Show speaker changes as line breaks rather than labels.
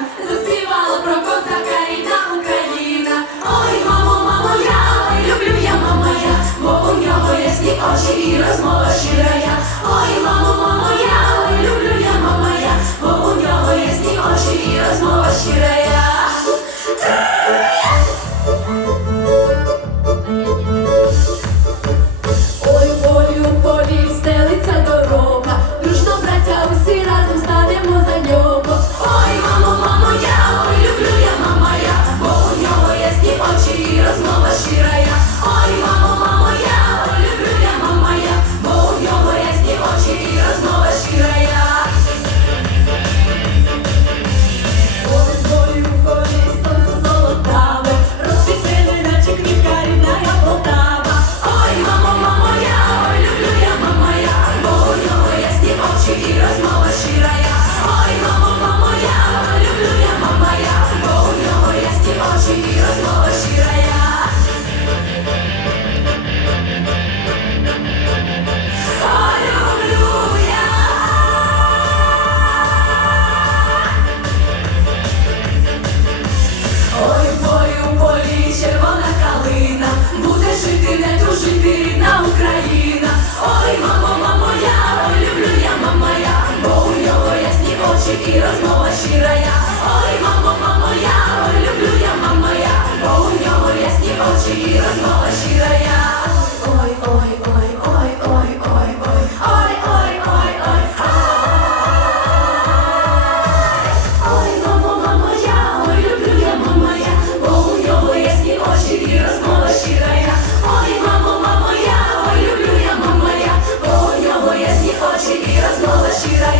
This is should I